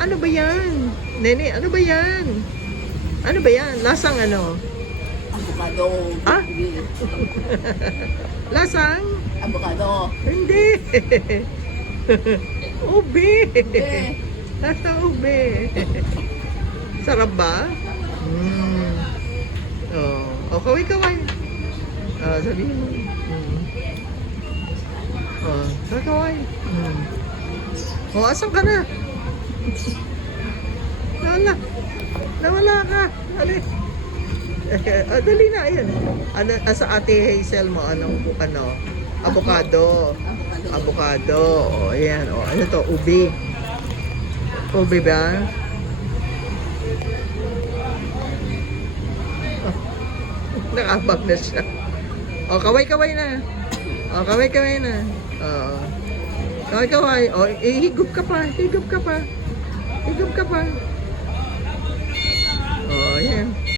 Ano ba yan? Nene, ano ba yan? Ano ba yan? Lasang ano? Avocado. Ah? Lasang? Avocado. Hindi. Ube. Hindi. Lasang ube. Sarap ba? Mm. Oh, kaway-kaway. Sabihin mo. Kaway. Asan ka na? Nawala ka. Alis. Dali na, ayan. Sa ate Hazel mo, ano? Avocado. Avocado. Ayan. Ano to? Ube. Ube ba? Nakabag na siya. Kaway-kaway na. Kaway-kaway na. Kaway-kaway. Higup ka pa. Higup ka pa. Higup ka pa.